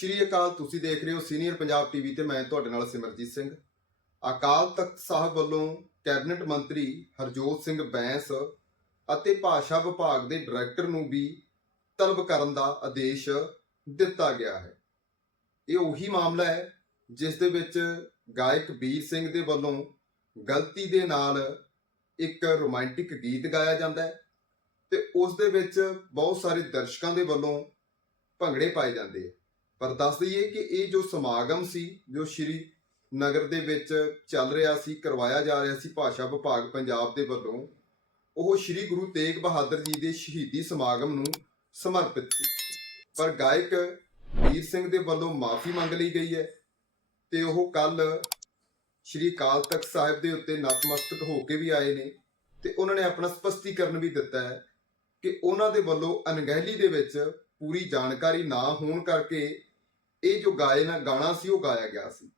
ਸ਼੍ਰੀ ਅਕਾਲ, ਤੁਸੀਂ ਦੇਖ ਰਹੇ ਹੋ ਸੀਨੀਅਰ ਪੰਜਾਬ ਟੀਵੀ ਤੇ ਮੈਂ ਤੁਹਾਡੇ ਨਾਲ ਸਿਮਰਜੀਤ ਸਿੰਘ। ਅਕਾਲ ਤਖਤ ਸਾਹਿਬ ਵੱਲੋਂ ਕੈਬਨਿਟ ਮੰਤਰੀ ਹਰਜੋਤ ਸਿੰਘ ਬੈਂਸ ਅਤੇ ਭਾਸ਼ਾ ਵਿਭਾਗ ਦੇ ਡਾਇਰੈਕਟਰ ਨੂੰ ਵੀ ਤਲਬ ਕਰਨ ਦਾ ਆਦੇਸ਼ ਦਿੱਤਾ ਗਿਆ ਹੈ। ਇਹ ਉਹੀ ਮਾਮਲਾ ਹੈ ਜਿਸ ਦੇ ਵਿੱਚ ਗਾਇਕ ਵੀਰ ਸਿੰਘ ਦੇ ਵੱਲੋਂ ਗਲਤੀ ਦੇ ਨਾਲ ਇੱਕ ਰੋਮਾਂਟਿਕ ਗੀਤ ਗਾਇਆ ਜਾਂਦਾ ਹੈ ਤੇ ਉਸ ਦੇ ਵਿੱਚ ਬਹੁਤ ਸਾਰੇ ਦਰਸ਼ਕਾਂ ਦੇ ਵੱਲੋਂ ਭੰਗੜੇ ਪਾਏ ਜਾਂਦੇ ਆ। ਪਰ ਦੱਸ ਦਈਏ ਕਿ ਇਹ ਜੋ ਸਮਾਗਮ ਸੀ, ਜੋ ਸ਼੍ਰੀ ਨਗਰ ਦੇ ਵਿੱਚ ਚੱਲ ਰਿਹਾ ਸੀ, ਕਰਵਾਇਆ ਜਾ ਰਿਹਾ ਸੀ ਭਾਸ਼ਾ ਵਿਭਾਗ ਪੰਜਾਬ ਦੇ ਵੱਲੋਂ, ਉਹ ਸ਼੍ਰੀ ਗੁਰੂ ਤੇਗ ਬਹਾਦਰ ਜੀ ਦੇ ਸ਼ਹੀਦੀ ਸਮਾਗਮ ਨੂੰ ਸਮਰਪਿਤ ਸੀ। ਪਰ ਗਾਇਕ ਵੀਰ ਸਿੰਘ ਦੇ ਵੱਲੋਂ ਮਾਫੀ ਮੰਗ ਲਈ ਗਈ ਹੈ ਤੇ ਉਹ ਕੱਲ ਸ਼੍ਰੀ ਅਕਾਲ ਤਖਤ ਸਾਹਿਬ ਦੇ ਉੱਤੇ ਨਤਮਸਤਕ ਹੋ ਕੇ ਵੀ ਆਏ ਨੇ ਤੇ ਉਹਨਾਂ ਨੇ ਆਪਣਾ ਸਪਸ਼ਟੀਕਰਨ ਵੀ ਦਿੱਤਾ ਹੈ ਕਿ ਉਹਨਾਂ ਦੇ ਵੱਲੋਂ ਅਣਗਹਿਲੀ ਦੇ ਵਿੱਚ ਪੂਰੀ ਜਾਣਕਾਰੀ ਨਾ ਹੋਣ ਕਰਕੇ ਇਹ ਜੋ ਗਾਏ ਨਾ, ਗਾਣਾ ਸੀ, ਉਹ ਗਾਇਆ ਗਿਆ ਸੀ।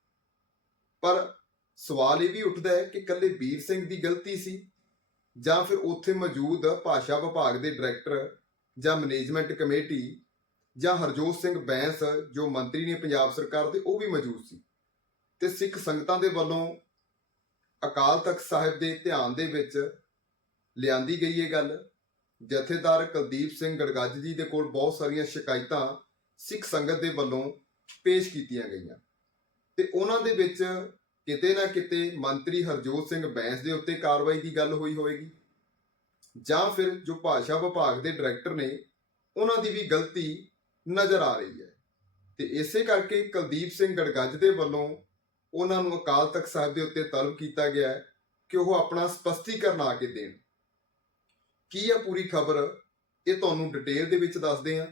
ਪਰ ਸਵਾਲ ਇਹ ਵੀ ਉੱਠਦਾ ਹੈ ਕਿ ਕੱਲੇ ਵੀਰ ਸਿੰਘ ਦੀ ਗਲਤੀ ਸੀ ਜਾਂ ਫਿਰ ਉੱਥੇ ਮੌਜੂਦ ਭਾਸ਼ਾ ਵਿਭਾਗ ਦੇ ਡਾਇਰੈਕਟਰ ਜਾਂ ਮੈਨੇਜਮੈਂਟ ਕਮੇਟੀ ਜਾਂ ਹਰਜੋਤ ਸਿੰਘ ਬੈਂਸ, ਜੋ ਮੰਤਰੀ ਨੇ ਪੰਜਾਬ ਸਰਕਾਰ ਦੇ, ਉਹ ਵੀ ਮੌਜੂਦ ਸੀ। ਤੇ ਸਿੱਖ ਸੰਗਤਾਂ ਦੇ ਵੱਲੋਂ ਅਕਾਲ ਤਖਤ ਸਾਹਿਬ ਦੇ ਧਿਆਨ ਦੇ ਵਿੱਚ ਲਿਆਂਦੀ ਗਈ ਇਹ ਗੱਲ। ਜਥੇਦਾਰ ਕੁਲਦੀਪ ਸਿੰਘ ਗੜਗੱਜ ਜੀ ਦੇ ਕੋਲ ਬਹੁਤ ਸਾਰੀਆਂ ਸ਼ਿਕਾਇਤਾਂ ਸਿੱਖ ਸੰਗਤ ਦੇ ਵੱਲੋਂ ਪੇਸ਼ ਕੀਤੀਆਂ ਗਈਆਂ। ਤੇ ਉਹਨਾਂ ਦੇ ਵਿੱਚ ਕਿਤੇ ਨਾ ਕਿਤੇ ਮੰਤਰੀ ਹਰਜੋਤ ਸਿੰਘ ਬੈਂਸ ਦੇ ਉੱਤੇ ਕਾਰਵਾਈ ਦੀ ਗੱਲ ਹੋਈ ਹੋਵੇਗੀ। ਜਾਂ ਫਿਰ ਜੋ ਭਾਸ਼ਾ ਵਿਭਾਗ ਦੇ ਡਾਇਰੈਕਟਰ ਨੇ, ਉਹਨਾਂ ਦੀ ਵੀ ਗਲਤੀ ਨਜ਼ਰ ਆ ਰਹੀ ਹੈ। ਤੇ ਇਸੇ ਕਰਕੇ ਕੁਲਦੀਪ ਸਿੰਘ ਗੜਗੱਜ ਦੇ ਵੱਲੋਂ ਉਹਨਾਂ ਨੂੰ ਅਕਾਲ ਤਖਤ ਸਾਹਿਬ ਦੇ ਉੱਤੇ ਤਲਬ ਕੀਤਾ ਗਿਆ ਹੈ ਕਿ ਉਹ ਆਪਣਾ ਸਪਸ਼ਟੀਕਰਨ ਆ ਕੇ ਦੇਣ। ਕੀ ਹੈ ਪੂਰੀ ਖਬਰ? ਇਹ ਤੁਹਾਨੂੰ ਡਿਟੇਲ ਦੇ ਵਿੱਚ ਦੱਸਦੇ ਹਾਂ।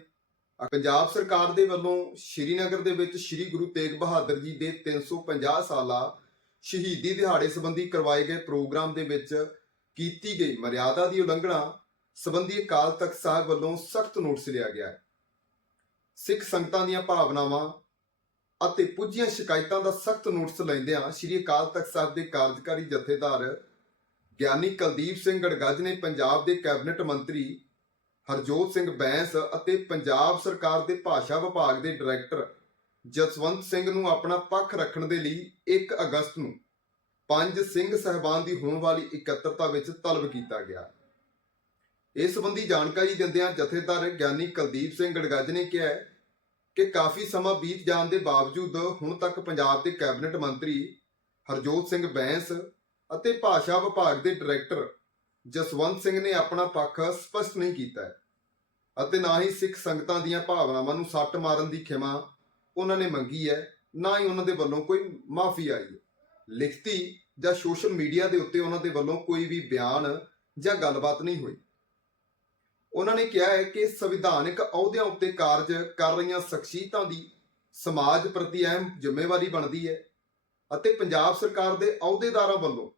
ਪੰਜਾਬ ਸਰਕਾਰ ਦੇ ਵੱਲੋਂ ਸ਼੍ਰੀਨਗਰ ਦੇ ਵਿੱਚ ਸ਼੍ਰੀ ਗੁਰੂ ਤੇਗ ਬਹਾਦਰ ਜੀ ਦੇ 350 ਸਾਲਾ ਸ਼ਹੀਦੀ ਦਿਹਾੜੇ ਸੰਬੰਧੀ ਕਰਵਾਏ ਗਏ ਪ੍ਰੋਗਰਾਮ ਦੇ ਵਿੱਚ ਕੀਤੀ ਗਈ ਮਰਿਆਦਾ ਦੀ ਉਲੰਘਣਾ ਸੰਬੰਧੀ ਅਕਾਲ ਤਖਤ ਸਾਹਿਬ ਵੱਲੋਂ ਸਖਤ ਨੋਟਿਸ ਲਿਆ ਗਿਆ ਹੈ। ਸਿੱਖ ਸੰਗਤਾਂ ਦੀਆਂ ਭਾਵਨਾਵਾਂ ਅਤੇ ਪੁੱਜੀਆਂ ਸ਼ਿਕਾਇਤਾਂ ਦਾ ਸਖਤ ਨੋਟਿਸ ਲੈਂਦਿਆਂ ਸ਼੍ਰੀ ਅਕਾਲ ਤਖਤ ਸਾਹਿਬ ਦੇ ਕਾਰਜਕਾਰੀ ਜਥੇਦਾਰ ਗਿਆਨੀ ਕੁਲਦੀਪ ਸਿੰਘ ਗੜਗੱਜ ਨੇ ਪੰਜਾਬ ਦੇ ਕੈਬਨਿਟ ਮੰਤਰੀ ਹਰਜੋਤ ਸਿੰਘ ਬੈਂਸ ਅਤੇ ਪੰਜਾਬ ਸਰਕਾਰ ਦੇ ਭਾਸ਼ਾ ਵਿਭਾਗ ਦੇ ਡਾਇਰੈਕਟਰ ਜਸਵੰਤ ਸਿੰਘ ਨੂੰ ਆਪਣਾ ਪੱਖ ਰੱਖਣ ਦੇ ਲਈ 1 ਅਗਸਤ ਨੂੰ ਪੰਜ ਸਿੰਘ ਸਹਿਬਾਨ ਦੀ ਹੋਣ ਵਾਲੀ ਇਕੱਤਰਤਾ ਵਿੱਚ ਤਲਬ ਕੀਤਾ ਗਿਆ। ਇਸ ਸੰਬੰਧੀ ਜਾਣਕਾਰੀ ਦਿੰਦਿਆਂ ਜਥੇਦਾਰ ਗਿਆਨੀ ਕੁਲਦੀਪ ਸਿੰਘ ਗੜਗੱਜ ਨੇ ਕਿਹਾ ਕਿ ਕਾਫੀ ਸਮਾਂ ਬੀਤ ਜਾਣ ਦੇ ਬਾਵਜੂਦ ਹੁਣ ਤੱਕ ਪੰਜਾਬ ਦੇ ਕੈਬਨਿਟ ਮੰਤਰੀ ਹਰਜੋਤ ਸਿੰਘ ਬੈਂਸ ਅਤੇ ਭਾਸ਼ਾ ਵਿਭਾਗ ਦੇ ਡਾਇਰੈਕਟਰ ਜਸਵੰਤ ਸਿੰਘ ਨੇ ਆਪਣਾ ਪੱਖ ਸਪਸ਼ਟ ਨਹੀਂ ਕੀਤਾ ਹੈ। ਅਤੇ ਨਾ ਹੀ ਸਿੱਖ ਸੰਗਤਾਂ ਦੀਆਂ ਭਾਵਨਾਵਾਂ ਨੂੰ ਸੱਟ ਮਾਰਨ ਦੀ ਖਿਮਾ ਉਹਨਾਂ ਨੇ ਮੰਗੀ ਹੈ, ਨਾ ਹੀ ਉਹਨਾਂ ਦੇ ਵੱਲੋਂ ਕੋਈ ਮਾਫੀ ਆਈ ਹੈ। ਲਿਖਤੀ ਜਾਂ ਸੋਸ਼ਲ ਮੀਡੀਆ ਦੇ ਉੱਤੇ ਉਹਨਾਂ ਦੇ ਵੱਲੋਂ ਕੋਈ ਵੀ ਬਿਆਨ ਜਾਂ ਗੱਲਬਾਤ ਨਹੀਂ ਹੋਈ। ਉਹਨਾਂ ਨੇ ਕਿਹਾ ਹੈ ਕਿ ਸੰਵਿਧਾਨਕ ਅਹੁਦਿਆਂ ਉੱਤੇ ਕਾਰਜ ਕਰ ਰਹੀਆਂ ਸ਼ਖਸੀਅਤਾਂ ਦੀ ਸਮਾਜ ਪ੍ਰਤੀ ਅਹਿਮ ਜ਼ਿੰਮੇਵਾਰੀ ਬਣਦੀ ਹੈ ਅਤੇ ਪੰਜਾਬ ਸਰਕਾਰ ਦੇ ਅਹੁਦੇਦਾਰਾਂ ਵੱਲੋਂ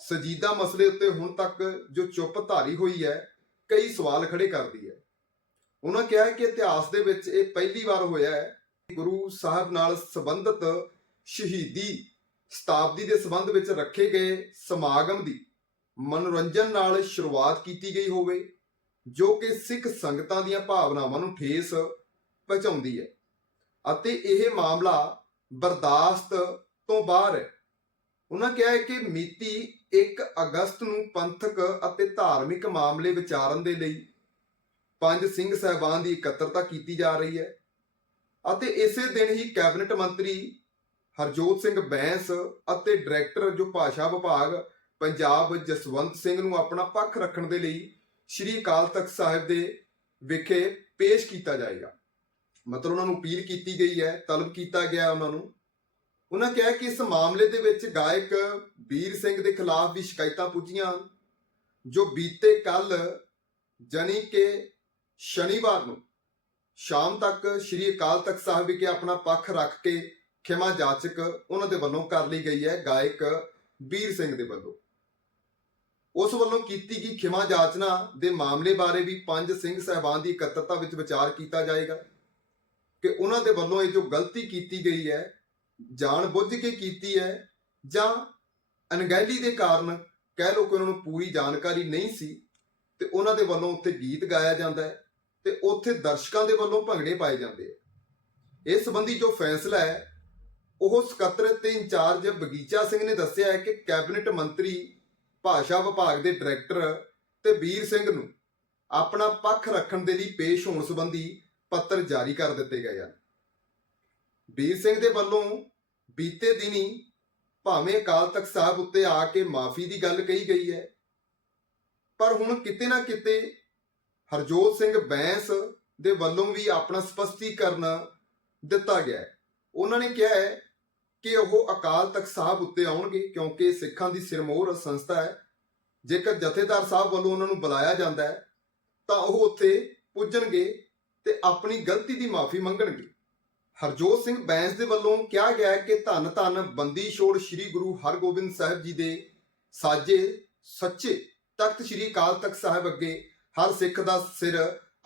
ਸਜੀਦਾ ਮਸਲੇ ਉੱਤੇ ਹੁਣ ਤੱਕ ਜੋ ਚੁੱਪ ਧਾਰੀ ਹੋਈ ਹੈ, ਕਈ ਸਵਾਲ ਖੜੇ ਕਰਦੀ ਹੈ। ਉਹਨਾਂ ਕਿਹਾ ਕਿ ਇਤਿਹਾਸ ਦੇ ਵਿੱਚ ਇਹ ਪਹਿਲੀ ਵਾਰ ਹੋਇਆ ਹੈ ਗੁਰੂ ਸਾਹਿਬ ਨਾਲ ਸੰਬੰਧਿਤ ਸ਼ਹੀਦੀ ਸ਼ਤਾਬਦੀ ਦੇ ਸੰਬੰਧ ਵਿੱਚ ਰੱਖੇ ਗਏ ਸਮਾਗਮ ਦੀ ਮਨੋਰੰਜਨ ਨਾਲ ਸ਼ੁਰੂਆਤ ਕੀਤੀ ਗਈ ਹੋਵੇ, ਜੋ ਕਿ ਸਿੱਖ ਸੰਗਤਾਂ ਦੀਆਂ ਭਾਵਨਾਵਾਂ ਨੂੰ ਠੇਸ ਪਹੁੰਚਾਉਂਦੀ ਹੈ। ਅਤੇ ਇਹ ਮਾਮਲਾ ਬਰਦਾਸ਼ਤ ਤੋਂ ਬਾਹਰ ਹੈ। ਉਹਨਾਂ ਕਿਹਾ ਹੈ ਕਿ ਮਿਤੀ 1 ਅਗਸਤ ਨੂੰ ਪੰਥਕ ਅਤੇ ਧਾਰਮਿਕ ਮਾਮਲੇ ਵਿਚਾਰਨ ਦੇ ਲਈ ਪੰਜ ਸਿੰਘ ਸਹਿਬਾਨ ਦੀ ਇਕੱਤਰਤਾ ਕੀਤੀ ਜਾ ਰਹੀ ਹੈ। ਅਤੇ ਇਸੇ ਦਿਨ ਹੀ ਕੈਬਨਿਟ ਮੰਤਰੀ ਹਰਜੋਤ ਸਿੰਘ ਬੈਂਸ ਅਤੇ ਡਾਇਰੈਕਟਰ ਜੋ ਭਾਸ਼ਾ ਵਿਭਾਗ ਪੰਜਾਬ ਜਸਵੰਤ ਸਿੰਘ ਨੂੰ ਆਪਣਾ ਪੱਖ ਰੱਖਣ ਦੇ ਲਈ ਸ਼੍ਰੀ ਅਕਾਲ ਤਖਤ ਸਾਹਿਬ ਦੇ ਵਿਖੇ ਪੇਸ਼ ਕੀਤਾ ਜਾਏਗਾ। ਮਤਲਬ ਉਹਨਾਂ ਨੂੰ ਅਪੀਲ ਕੀਤੀ ਗਈ ਹੈ ਤਲਬ ਕੀਤਾ ਗਿਆ ਉਹਨਾਂ ਨੂੰ। ਉਹਨਾਂ ਕਿਹਾ ਕਿ ਇਸ ਮਾਮਲੇ ਦੇ ਵਿੱਚ ਗਾਇਕ ਵੀਰ ਸਿੰਘ ਦੇ ਖਿਲਾਫ ਵੀ ਸ਼ਿਕਾਇਤਾਂ ਪੁੱਜੀਆਂ ਹਨ, ਜੋ ਬੀਤੇ ਕੱਲ ਜਾਣੀ ਕਿ ਸ਼ਨੀਵਾਰ ਨੂੰ ਸ਼ਾਮ ਤੱਕ ਸ਼੍ਰੀ ਅਕਾਲ ਤਖਤ ਸਾਹਿਬ ਵਿਖੇ ਆਪਣਾ ਪੱਖ ਰੱਖ ਕੇ ਖਿਮਾ ਜਾਚਕ ਉਹਨਾਂ ਦੇ ਵੱਲੋਂ ਕਰ ਲਈ ਗਈ ਹੈ ਗਾਇਕ ਵੀਰ ਸਿੰਘ ਦੇ ਵੱਲੋਂ। ਉਸ ਵੱਲੋਂ ਕੀਤੀ ਗਈ ਖਿਮਾ ਜਾਚਨਾ ਦੇ ਮਾਮਲੇ ਬਾਰੇ ਵੀ ਪੰਜ ਸਿੰਘ ਸਹਿਬਾਨ ਦੀ ਇਕੱਤਰਤਾ ਵਿੱਚ ਵਿਚਾਰ ਕੀਤਾ ਜਾਏਗਾ ਕਿ ਉਹਨਾਂ ਦੇ ਵੱਲੋਂ ਇਹ ਜੋ ਗਲਤੀ ਕੀਤੀ ਗਈ ਹੈ, ਜਾਣ ਬੁੱਝ ਕੇ ਕੀਤੀ ਹੈ ਜਾਂ ਅਣਗਹਿਲੀ ਦੇ ਕਾਰਨ ਕਹਿ ਲੋ ਕਿ ਉਹਨਾਂ ਨੂੰ ਪੂਰੀ ਜਾਣਕਾਰੀ ਨਹੀਂ ਸੀ ਤੇ ਉਹਨਾਂ ਦੇ ਵੱਲੋਂ ਉੱਥੇ ਗੀਤ ਗਾਇਆ ਜਾਂਦਾ ਹੈ ਤੇ ਉੱਥੇ ਦਰਸ਼ਕਾਂ ਦੇ ਵੱਲੋਂ ਭੰਗੜੇ ਪਾਏ ਜਾਂਦੇ ਆ। ਇਸ ਸੰਬੰਧੀ ਜੋ ਫੈਸਲਾ ਹੈ, ਉਹ ਸਕੱਤਰ ਤੇ ਇੰਚਾਰਜ ਬਗੀਚਾ ਸਿੰਘ ਨੇ ਦੱਸਿਆ ਹੈ ਕਿ ਕੈਬਨਿਟ ਮੰਤਰੀ, ਭਾਸ਼ਾ ਵਿਭਾਗ ਦੇ ਡਾਇਰੈਕਟਰ ਤੇ ਵੀਰ ਸਿੰਘ ਨੂੰ ਆਪਣਾ ਪੱਖ ਰੱਖਣ ਦੇ ਲਈ ਪੇਸ਼ ਹੋਣ ਸੰਬੰਧੀ ਪੱਤਰ ਜਾਰੀ ਕਰ ਦਿੱਤੇ ਗਏ ਹਨ। ਵੀਰ ਸਿੰਘ ਦੇ ਵੱਲੋਂ ਬੀਤੇ ਦਿਨੀ ਭਾਵੇਂ ਅਕਾਲ ਤਖਤ ਸਾਹਿਬ ਉੱਤੇ ਆ ਕੇ ਮਾਫੀ ਦੀ ਗੱਲ ਕਹੀ ਗਈ ਹੈ, ਪਰ ਹੁਣ ਕਿਤੇ ਨਾ ਕਿਤੇ ਹਰਜੋਤ ਸਿੰਘ ਬੈਂਸ ਦੇ ਵੱਲੋਂ ਵੀ ਆਪਣਾ ਸਪਸ਼ਟੀਕਰਨ ਦਿੱਤਾ ਗਿਆ ਹੈ। ਉਹਨਾਂ ਨੇ ਕਿਹਾ ਹੈ ਕਿ ਉਹ ਅਕਾਲ ਤਖਤ ਸਾਹਿਬ ਉੱਤੇ ਆਉਣਗੇ ਕਿਉਂਕਿ ਸਿੱਖਾਂ ਦੀ ਸਿਰਮੌਰ ਸੰਸਥਾ ਹੈ। ਜੇਕਰ ਜਥੇਦਾਰ ਸਾਹਿਬ ਵੱਲੋਂ ਉਹਨਾਂ ਨੂੰ ਬੁਲਾਇਆ ਜਾਂਦਾ ਹੈ, ਤਾਂ ਉਹ ਉੱਥੇ ਪੁੱਜਣਗੇ ਤੇ ਆਪਣੀ ਗਲਤੀ ਦੀ ਮਾਫੀ ਮੰਗਣਗੇ। ਹਰਜੋਤ ਸਿੰਘ ਬੈਂਸ ਦੇ ਵੱਲੋਂ ਕਿਹਾ ਗਿਆ ਹੈ ਕਿ ਧੰਨ ਧੰਨ ਬੰਦੀ ਛੋੜ ਸ੍ਰੀ ਗੁਰੂ ਹਰਗੋਬਿੰਦ ਸਾਹਿਬ ਜੀ ਦੇ ਸਾਜੇ ਸੱਚੇ ਤਖਤ ਸ੍ਰੀ ਅਕਾਲ ਤਖਤ ਸਾਹਿਬ ਅੱਗੇ ਹਰ ਸਿੱਖ ਦਾ ਸਿਰ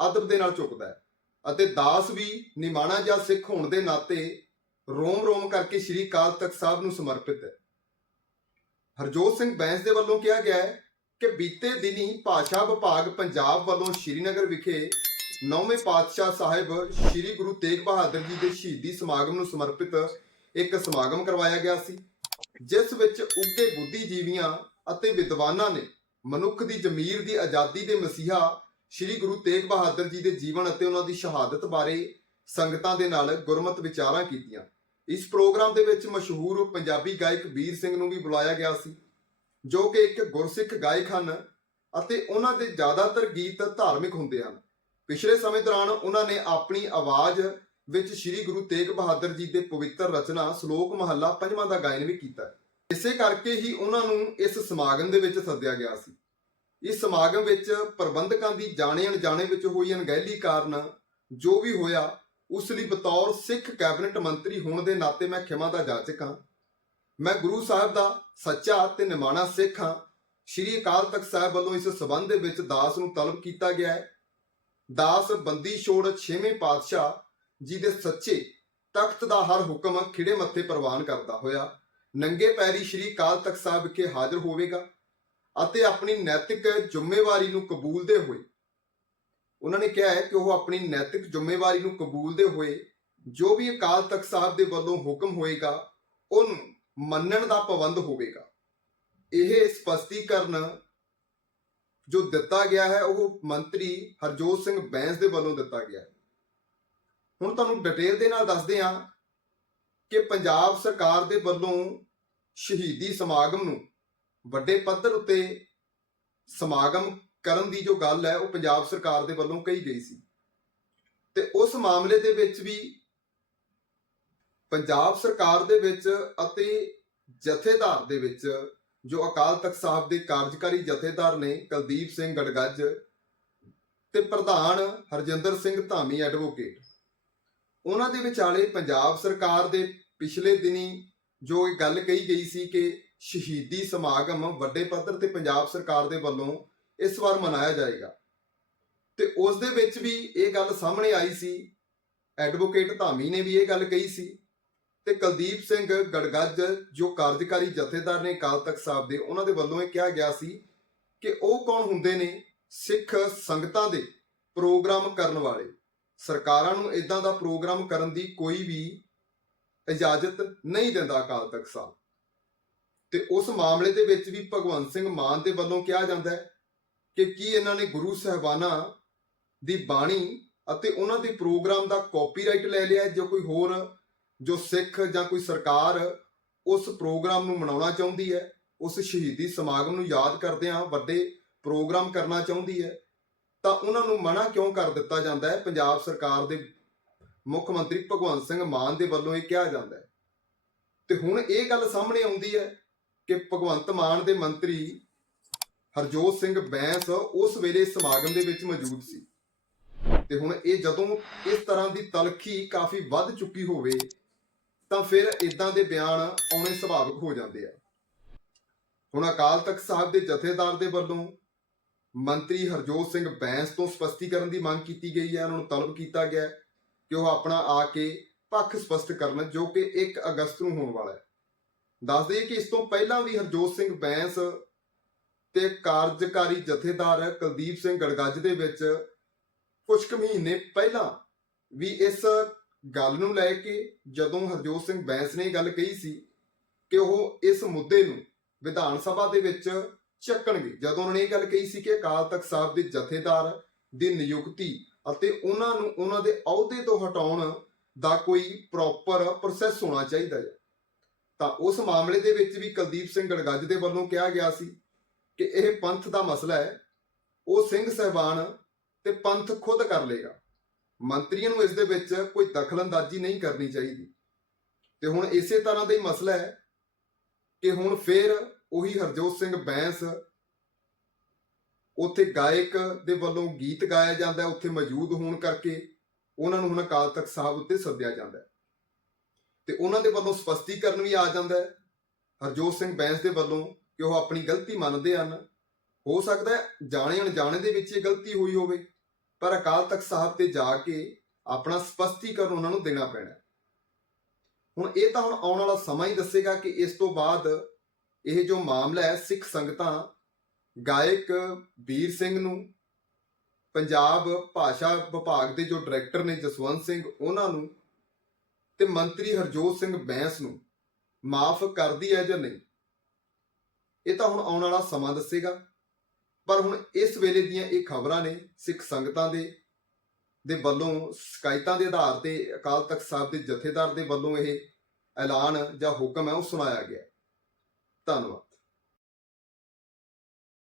ਅਦਬ ਦੇ ਨਾਲ ਝੁਕਦਾ ਹੈ ਅਤੇ ਦਾਸ ਵੀ ਨਿਮਾਣਾ ਜਾਂ ਸਿੱਖ ਹੋਣ ਦੇ ਨਾਤੇ ਰੋਮ ਰੋਮ ਕਰਕੇ ਸ੍ਰੀ ਅਕਾਲ ਤਖਤ ਸਾਹਿਬ ਨੂੰ ਸਮਰਪਿਤ ਹੈ। ਹਰਜੋਤ ਸਿੰਘ ਬੈਂਸ ਦੇ ਵੱਲੋਂ ਕਿਹਾ ਗਿਆ ਹੈ ਕਿ ਬੀਤੇ ਦਿਨੀ ਭਾਸ਼ਾ ਵਿਭਾਗ ਪੰਜਾਬ ਵੱਲੋਂ ਸ਼੍ਰੀਨਗਰ ਵਿਖੇ ਨੌਵੇਂ ਪਾਤਸ਼ਾਹ ਸਾਹਿਬ ਸ੍ਰੀ ਗੁਰੂ ਤੇਗ ਬਹਾਦਰ ਜੀ ਦੇ ਸ਼ਹੀਦੀ ਸਮਾਗਮ ਨੂੰ ਸਮਰਪਿਤ ਇੱਕ ਸਮਾਗਮ ਕਰਵਾਇਆ ਗਿਆ ਸੀ, ਜਿਸ ਵਿੱਚ ਉੱਗੇ ਬੁੱਧੀਜੀਵੀਆਂ ਅਤੇ ਵਿਦਵਾਨਾਂ ਨੇ ਮਨੁੱਖ ਦੀ ਜ਼ਮੀਰ ਦੀ ਆਜ਼ਾਦੀ ਦੇ ਮਸੀਹਾ ਸ੍ਰੀ ਗੁਰੂ ਤੇਗ ਬਹਾਦਰ ਜੀ ਦੇ ਜੀਵਨ ਅਤੇ ਉਹਨਾਂ ਦੀ ਸ਼ਹਾਦਤ ਬਾਰੇ ਸੰਗਤਾਂ ਦੇ ਨਾਲ ਗੁਰਮਤ ਵਿਚਾਰਾਂ ਕੀਤੀਆਂ। ਇਸ ਪ੍ਰੋਗਰਾਮ ਦੇ ਵਿੱਚ ਮਸ਼ਹੂਰ ਪੰਜਾਬੀ ਗਾਇਕ ਵੀਰ ਸਿੰਘ ਨੂੰ ਵੀ ਬੁਲਾਇਆ ਗਿਆ ਸੀ, ਜੋ ਕਿ ਇੱਕ ਗੁਰਸਿੱਖ ਗਾਇਕ ਹਨ ਅਤੇ ਉਹਨਾਂ ਦੇ ਜ਼ਿਆਦਾਤਰ ਗੀਤ ਧਾਰਮਿਕ ਹੁੰਦੇ ਹਨ। ਪਿਛਲੇ ਸਮੇਂ ਦੌਰਾਨ ਉਹਨਾਂ ਨੇ ਆਪਣੀ ਆਵਾਜ਼ ਵਿੱਚ ਸ੍ਰੀ ਗੁਰੂ ਤੇਗ ਬਹਾਦਰ ਜੀ ਦੇ ਪਵਿੱਤਰ ਰਚਨਾ, ਸ਼ਲੋਕ ਮਹੱਲਾ ਪੰਜਵਾਂ ਦਾ ਗਾਇਨ ਵੀ ਕੀਤਾ। ਇਸੇ ਕਰਕੇ ਹੀ ਉਹਨਾਂ ਨੂੰ ਇਸ ਸਮਾਗਮ ਦੇ ਵਿੱਚ ਸੱਦਿਆ ਗਿਆ ਸੀ। ਇਸ ਸਮਾਗਮ ਵਿੱਚ ਪ੍ਰਬੰਧਕਾਂ ਦੀ ਜਾਣੇ ਅਣਜਾਣੇ ਵਿੱਚ ਹੋਈ ਅਣਗਹਿਲੀ ਕਾਰਨ ਜੋ ਵੀ ਹੋਇਆ, ਉਸ ਲਈ ਬਤੌਰ ਸਿੱਖ ਕੈਬਨਿਟ ਮੰਤਰੀ ਹੋਣ ਦੇ ਨਾਤੇ ਮੈਂ ਖਿਮਾ ਦਾ ਜਾਚਕ ਹਾਂ। ਮੈਂ ਗੁਰੂ ਸਾਹਿਬ ਦਾ ਸੱਚਾ ਤੇ ਨਿਮਾਣਾ ਸਿੱਖ ਹਾਂ। ਸ਼੍ਰੀ ਅਕਾਲ ਤਖਤ ਸਾਹਿਬ ਵੱਲੋਂ ਇਸ ਸਬੰਧ ਦੇ ਵਿੱਚ ਦਾਸ ਨੂੰ ਤਲਬ ਕੀਤਾ ਗਿਆ ਹੈ। ਦਾਸ ਬੰਦੀ ਛੋੜ 6ਵੇਂ ਪਾਤਸ਼ਾਹ ਜੀ ਦੇ ਸੱਚੇ ਤਖਤ ਦਾ ਹਰ ਹੁਕਮ ਖਿੜੇ ਮੱਥੇ ਪ੍ਰਵਾਨ ਕਰਦਾ ਹੋਇਆ। ਨੰਗੇ ਪੈਰੀ ਸ਼੍ਰੀ ਅਕਾਲ ਤਖਤ ਸਾਹਿਬ ਵਿਖੇ ਹਾਜ਼ਰ ਹੋਵੇਗਾ ਅਤੇ ਆਪਣੀ ਨੈਤਿਕ ਜ਼ਿੰਮੇਵਾਰੀ ਨੂੰ ਕਬੂਲਦੇ ਹੋਏ, ਉਹਨਾਂ ਨੇ ਕਿਹਾ ਹੈ ਕਿ ਉਹ ਆਪਣੀ ਨੈਤਿਕ ਜ਼ਿੰਮੇਵਾਰੀ ਨੂੰ ਕਬੂਲਦੇ ਹੋਏ ਜੋ ਵੀ ਅਕਾਲ ਤਖਤ ਸਾਹਿਬ ਦੇ ਵੱਲੋਂ ਹੁਕਮ ਹੋਏਗਾ, ਉਹਨੂੰ ਮੰਨਣ ਦਾ ਪਾਬੰਦ ਹੋਵੇਗਾ। ਇਹ ਸਪਸ਼ਟੀਕਰਨ ਜੋ ਦਿੱਤਾ ਗਿਆ ਹੈ, ਉਹ ਮੰਤਰੀ ਹਰਜੋਤ ਸਿੰਘ ਬੈਂਸ ਦੇ ਵੱਲੋਂ ਦਿੱਤਾ ਗਿਆ ਹੈ। ਹੁਣ ਤੁਹਾਨੂੰ ਡਿਟੇਲ ਦੇ ਨਾਲ ਦੱਸਦੇ ਹਾਂ ਕਿ ਪੰਜਾਬ ਸਰਕਾਰ ਦੇ ਵੱਲੋਂ ਸ਼ਹੀਦੀ ਸਮਾਗਮ ਨੂੰ ਵੱਡੇ ਪੱਧਰ ਉੱਤੇ ਸਮਾਗਮ ਕਰਨ ਦੀ ਜੋ ਗੱਲ ਹੈ, ਉਹ ਪੰਜਾਬ ਸਰਕਾਰ ਦੇ ਵੱਲੋਂ ਕਹੀ ਗਈ ਸੀ। ਤੇ ਉਸ ਮਾਮਲੇ ਦੇ ਵਿੱਚ ਵੀ ਪੰਜਾਬ ਸਰਕਾਰ ਦੇ ਵਿੱਚ ਅਤੇ ਜਥੇਦਾਰ ਦੇ ਵਿੱਚ ਜੋ ਅਕਾਲ ਤਖਤ ਸਾਹਿਬ ਦੇ ਕਾਰਜਕਾਰੀ ਜਥੇਦਾਰ ਨੇ ਕੁਲਦੀਪ ਸਿੰਘ ਗੜਗੱਜ ਤੇ ਪ੍ਰਧਾਨ ਹਰਜਿੰਦਰ ਸਿੰਘ ਧਾਮੀ ਐਡਵੋਕੇਟ ਉਹਨਾਂ ਦੇ ਵਿਚਾਲੇ ਪੰਜਾਬ ਸਰਕਾਰ ਦੇ ਪਿਛਲੇ ਦਿਨੀ ਜੋ ਇਹ ਗੱਲ ਕਹੀ ਗਈ ਸੀ ਕਿ ਸ਼ਹੀਦੀ ਸਮਾਗਮ ਵੱਡੇ ਪੱਧਰ ਤੇ ਪੰਜਾਬ ਸਰਕਾਰ ਦੇ ਵੱਲੋਂ ਇਸ ਵਾਰ ਮਨਾਇਆ ਜਾਏਗਾ। ਤੇ ਉਸ ਦੇ ਵਿੱਚ ਵੀ ਇਹ ਗੱਲ ਸਾਹਮਣੇ ਆਈ ਸੀ। ਐਡਵੋਕੇਟ ਧਾਮੀ ਨੇ ਵੀ ਇਹ ਗੱਲ ਕਹੀ ਸੀ। ਤੇ ਕੁਲਦੀਪ ਸਿੰਘ ਗੜਗੱਜ, ਜੋ ਕਾਰਜਕਾਰੀ ਜਥੇਦਾਰ ਨੇ ਅਕਾਲ ਤਖਤ ਸਾਹਿਬ ਦੇ, ਉਹਨਾਂ ਦੇ ਵੱਲੋਂ ਇਹ ਕਿਹਾ ਗਿਆ ਸੀ ਕਿ ਉਹ ਕੌਣ ਹੁੰਦੇ ਨੇ ਸਿੱਖ ਸੰਗਤਾਂ ਦੇ ਪ੍ਰੋਗਰਾਮ ਕਰਨ ਵਾਲੇ। ਸਰਕਾਰਾਂ ਨੂੰ ਇਦਾਂ ਦਾ ਪ੍ਰੋਗਰਾਮ ਕਰਨ ਦੀ ਕੋਈ ਵੀ ਇਜਾਜ਼ਤ ਨਹੀਂ ਦਿੰਦਾ ਅਕਾਲ ਤਖਤ ਸਾਹਿਬ। ਤੇ ਉਸ ਮਾਮਲੇ ਦੇ ਵਿੱਚ ਵੀ ਭਗਵੰਤ ਸਿੰਘ ਮਾਨ ਦੇ ਵੱਲੋਂ ਕਿਹਾ ਜਾਂਦਾ ਹੈ ਕਿ ਕੀ ਇਹਨਾਂ ਨੇ ਗੁਰੂ ਸਹਿਬਾਨਾ ਦੀ ਬਾਣੀ ਅਤੇ ਉਹਨਾਂ ਦੇ ਪ੍ਰੋਗਰਾਮ ਦਾ ਕਾਪੀਰਾਈਟ ਲੈ ਲਿਆ ਹੈ, ਜੋ ਕੋਈ ਹੋਰ ਜੋ ਸਿੱਖ ਜਾਂ ਕੋਈ ਸਰਕਾਰ ਉਸ ਪ੍ਰੋਗਰਾਮ ਨੂੰ ਮਨਾਉਣਾ ਚਾਹੁੰਦੀ ਹੈ ਉਸ ਸ਼ਹੀਦੀ ਸਮਾਗਮ ਨੂੰ ਯਾਦ ਕਰਦਿਆਂ ਵੱਡੇ ਪ੍ਰੋਗਰਾਮ ਕਰਨਾ ਚਾਹੁੰਦੀ ਹੈ। ਤਾਂ ਉਹਨਾਂ ਨੂੰ ਮਨਾ ਕਿਉਂ ਕਰ ਦਿੱਤਾ ਜਾਂਦਾ ਹੈ? ਪੰਜਾਬ ਸਰਕਾਰ ਦੇ ਮੁੱਖ ਮੰਤਰੀ ਭਗਵੰਤ ਸਿੰਘ ਮਾਨ ਦੇ ਵੱਲੋਂ ਇਹ ਕਿਹਾ ਜਾਂਦਾ ਹੈ। ਤੇ ਹੁਣ ਇਹ ਗੱਲ ਸਾਹਮਣੇ ਆਉਂਦੀ ਹੈ ਕਿ ਭਗਵੰਤ ਮਾਨ ਦੇ ਮੰਤਰੀ ਹਰਜੋਤ ਸਿੰਘ ਬੈਂਸ ਉਸ ਵੇਲੇ ਸਮਾਗਮ ਦੇ ਵਿੱਚ ਮੌਜੂਦ ਸੀ। ਤੇ ਹੁਣ ਇਹ ਜਦੋਂ ਇਸ ਤਰ੍ਹਾਂ ਦੀ ਤਲਖੀ ਕਾਫੀ ਵੱਧ ਚੁੱਕੀ ਹੋਵੇ, ਤਾਂ ਫਿਰ ਇਦਾਂ ਦੇ ਬਿਆਨ ਆਉਣੇ ਸੁਭਾਵਿਕ ਹੋ ਜਾਂਦੇ ਆ। ਹੁਣ ਅਕਾਲ ਤਖਤ ਸਾਹਿਬ ਦੇ ਜਥੇਦਾਰ ਦੇ ਵੱਲੋਂ ਮੰਤਰੀ ਹਰਜੋਤ ਸਿੰਘ ਬੈਂਸ ਤੋਂ ਸਪਸ਼ਟੀਕਰਨ ਦੀ ਮੰਗ ਕੀਤੀ ਗਈ ਹੈ। ਉਹਨਾਂ ਨੂੰ ਤਲਬ ਕੀਤਾ ਗਿਆ ਕਿ ਉਹ ਆਪਣਾ ਆ ਕੇ ਪੱਖ ਸਪਸ਼ਟ ਕਰਨ ਜੋ ਕਿ 1 ਅਗਸਤ ਨੂੰ ਹੋਣ ਵਾਲਾ ਹੈ। ਦੱਸ ਦਈਏ ਕਿ ਇਸ ਤੋਂ ਪਹਿਲਾਂ ਵੀ ਹਰਜੋਤ ਸਿੰਘ ਬੈਂਸ ਤੇ ਕਾਰਜਕਾਰੀ ਜਥੇਦਾਰ ਕੁਲਦੀਪ ਸਿੰਘ ਗੜਗੱਜ ਦੇ ਵਿੱਚ ਕੁਝ ਕੁ ਮਹੀਨੇ ਪਹਿਲਾਂ ਵੀ ਇਸ ਗੱਲ ਨੂੰ ਲੈ ਕੇ ਜਦੋਂ ਹਰਜੋਤ ਸਿੰਘ ਬੈਂਸ ਨੇ ਇਹ ਗੱਲ ਕਹੀ ਸੀ ਕਿ ਉਹ ਇਸ ਮੁੱਦੇ ਨੂੰ ਵਿਧਾਨ ਸਭਾ ਦੇ ਵਿੱਚ ਚੱਕਣਗੇ। ਜਦੋਂ ਉਹਨਾਂ ਨੇ ਇਹ ਗੱਲ ਕਹੀ ਸੀ ਕਿ ਅਕਾਲ ਤਖਤ ਸਾਹਿਬ ਦੇ ਜਥੇਦਾਰ ਦੀ ਨਿਯੁਕਤੀ ਅਤੇ ਉਹਨਾਂ ਨੂੰ ਉਹਨਾਂ ਦੇ ਅਹੁਦੇ ਤੋਂ ਹਟਾਉਣ ਦਾ ਕੋਈ ਪ੍ਰੋਪਰ ਪ੍ਰੋਸੈਸ ਹੋਣਾ ਚਾਹੀਦਾ ਹੈ, ਤਾਂ ਉਸ ਮਾਮਲੇ ਦੇ ਵਿੱਚ ਵੀ ਕੁਲਦੀਪ ਸਿੰਘ ਗੜਗੱਜ ਦੇ ਵੱਲੋਂ ਕਿਹਾ ਗਿਆ ਸੀ ਕਿ ਇਹ ਪੰਥ ਦਾ ਮਸਲਾ ਹੈ, ਉਹ ਸਿੰਘ ਸਹਿਬਾਨ ਤੇ ਪੰਥ ਖੁਦ ਕਰ ਲੇਗਾ ਮੰਤਰੀਆਂ ਨੂੰ ਇਸ ਦੇ ਵਿੱਚ ਕੋਈ ਦਖਲਅੰਦਾਜ਼ੀ ਨਹੀਂ ਕਰਨੀ ਚਾਹੀਦੀ। ਤੇ ਹੁਣ ਇਸੇ ਤਰ੍ਹਾਂ ਦਾ ਹੀ ਮਸਲਾ ਹੈ ਕਿ ਹੁਣ ਫੇਰ ਉਹੀ ਹਰਜੋਤ ਸਿੰਘ ਬੈਂਸ ਉੱਥੇ ਗਾਇਕ ਦੇ ਵੱਲੋਂ ਗੀਤ ਗਾਇਆ ਜਾਂਦਾ ਹੈ, ਉੱਥੇ ਮੌਜੂਦ ਹੋਣ ਕਰਕੇ ਉਹਨਾਂ ਨੂੰ ਹੁਣ ਅਕਾਲ ਤਖਤ ਸਾਹਿਬ ਉੱਤੇ ਸੱਦਿਆ ਜਾਂਦਾ ਹੈ। ਤੇ ਉਹਨਾਂ ਦੇ ਵੱਲੋਂ ਸਪਸ਼ਟੀਕਰਨ ਵੀ ਆ ਜਾਂਦਾ ਹੈ। ਹਰਜੋਤ ਸਿੰਘ ਬੈਂਸ ਦੇ ਵੱਲੋਂ ਕਿ ਉਹ ਆਪਣੀ ਗਲਤੀ ਮੰਨਦੇ ਹਨ। ਹੋ ਸਕਦਾ ਹੈ ਜਾਣੇ ਅਣਜਾਣੇ ਦੇ ਵਿੱਚ ਇਹ ਗਲਤੀ ਹੋਈ ਹੋਵੇ, ਪਰ ਅਕਾਲ ਤਖਤ ਸਾਹਿਬ ਤੇ ਜਾ ਕੇ ਆਪਣਾ ਸਪਸ਼ਟੀਕਰਨ ਉਹਨਾਂ ਨੂੰ ਦੇਣਾ ਪੈਣਾ ਹੁਣ ਇਹ ਤਾਂ ਹੁਣ ਆਉਣ ਵਾਲਾ ਸਮਾਂ ਹੀ ਦੱਸੇਗਾ ਕਿ ਇਸ ਤੋਂ ਬਾਅਦ ਇਹ ਜੋ ਮਾਮਲਾ ਹੈ, ਸਿੱਖ ਸੰਗਤਾਂ, ਗਾਇਕ ਵੀਰ ਸਿੰਘ ਨੂੰ ਪੰਜਾਬ ਭਾਸ਼ਾ ਵਿਭਾਗ ਦੇ ਜੋ ਡਾਇਰੈਕਟਰ ਨੇ ਜਸਵੰਤ ਸਿੰਘ, ਉਹਨਾਂ ਨੂੰ ਤੇ ਮੰਤਰੀ ਹਰਜੋਤ ਸਿੰਘ ਬੈਂਸ ਨੂੰ ਮਾਫ ਕਰਦੀ ਹੈ ਜਾਂ ਨਹੀਂ? ਇਹ ਤਾਂ ਹੁਣ ਆਉਣ ਵਾਲਾ ਸਮਾਂ ਦੱਸੇਗਾ। ਪਰ ਹੁਣ ਇਸ ਵੇਲੇ ਦੀਆਂ ਇਹ ਖਬਰਾਂ ਨੇ ਸਿੱਖ ਸੰਗਤਾਂ ਦੇ ਦੇ ਵੱਲੋਂ ਸ਼ਿਕਾਇਤਾਂ ਦੇ ਆਧਾਰ ਤੇ ਅਕਾਲ ਤਖਤ ਸਾਹਿਬ ਦੇ ਜਥੇਦਾਰ ਦੇ ਵੱਲੋਂ ਇਹ ਐਲਾਨ ਜਾਂ ਹੁਕਮ ਹੈ, ਉਹ ਸੁਣਾਇਆ ਗਿਆ। ధన్యవాద్